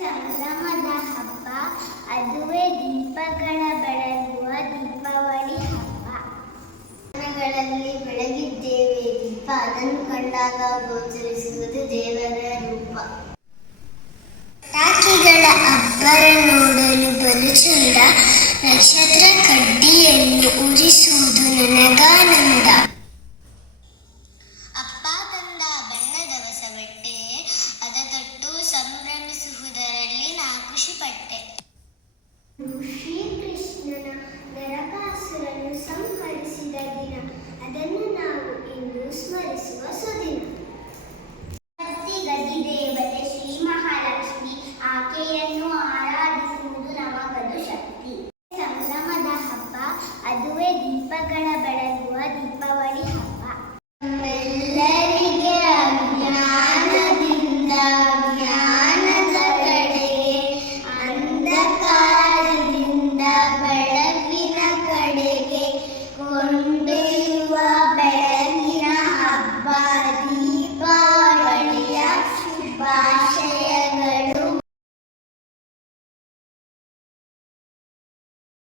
ಸಂಭ್ರಮದ ಹಬ್ಬ, ಅದುವೇ ದೀಪಗಳ ಬೆಳಗುವ ದೀಪಾವಳಿ ಹಬ್ಬ. ಮನೆಗಳಲ್ಲಿ ಬೆಳಗಿದ್ದೇವೆ ದೀಪ, ಅದನ್ನು ಕಂಡಾಗ ಗೋಚರಿಸುವುದು ದೇವರ ರೂಪ. ಪಟಾಕಿಗಳ ಅಬ್ಬರ ನೋಡಲು ಬಲು ಚಂದ, ನಕ್ಷತ್ರ ಕಡ್ಡಿಯನ್ನು ಉರಿಸುವುದು ನನಗಾನಂದ. ಅಪ್ಪ ತಂದ ಬಣ್ಣದ ಹೊಸ ಬಟ್ಟೆ, ಅದ ತೊಟ್ಟು ಸಂಭ್ರಮಿಸುವುದರಲ್ಲಿ ನಾ ಖುಷಿಪಟ್ಟೆ. ಶ್ರೀಕೃಷ್ಣನ ನರಕಾಸುರನು ಸಂಹರಿಸಿದ ದಿನ, ಅದನ್ನು ನಾವು ಇಂದು ಸ್ಮರಿಸುವ ಸುದಿನ. ಗದಿ ದೇವತೆ ಶ್ರೀ ಮಹಾಲಕ್ಷ್ಮಿ, ಆಕೆಯನ್ನು ಆರಾಧಿಸುವುದು ನಮಗದು ಶಕ್ತಿ. ಸಂಭ್ರಮದ ಹಬ್ಬ, ಅದುವೇ ದೀಪಗಳ ಬೆಳಗುವ ದೀಪಾವಳಿ ಹಬ್ಬ. ನಮ್ಮೆಲ್ಲರಿಗೆ ಅಜ್ಞಾನದಿಂದ ಜ್ಞಾನದ ಕಡೆಗೆ, ಅಂಧಕಾರದಿಂದ ಬೆಳಕಿನ ಕಡೆಗೆ ಕೊಂಡೊಯ್ಯುವ ಬೆಳಗಿನ ಹಬ್ಬ ದೀಪಾವಳಿಯ ಶುಭಾಶಯ.